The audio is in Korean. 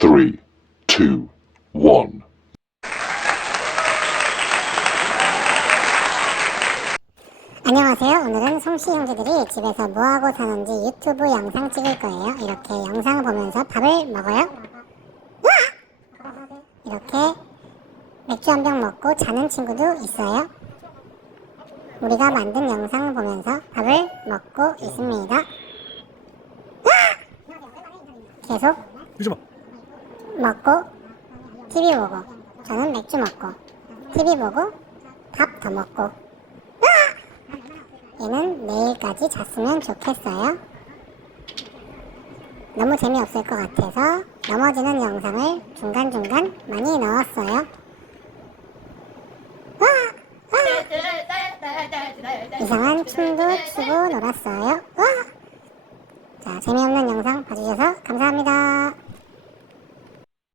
three, two, one. 안녕하세요. 오늘은 송씨 형제들이 집에서 뭐하고 사는지 유튜브 영상 찍을 거예요. 이렇게 영상을 보면서 밥을 먹어요. 이렇게 맥주 한 병 먹고 자는 친구도 있어요. 우리가 만든 영상을 보면서 밥을 먹고 있습니다. 계속 마. 먹고 TV 보고 저는 맥주 먹고 TV 보고 밥 더 먹고 으아! 얘는 내일까지 잤으면 좋겠어요 너무 재미없을 것 같아서 넘어지는 영상을 중간중간 많이 넣었어요 으아! 으아! 이상한 춤도 추고 놀았어요! 자 재미없는 영상 봐주셔서 감사합니다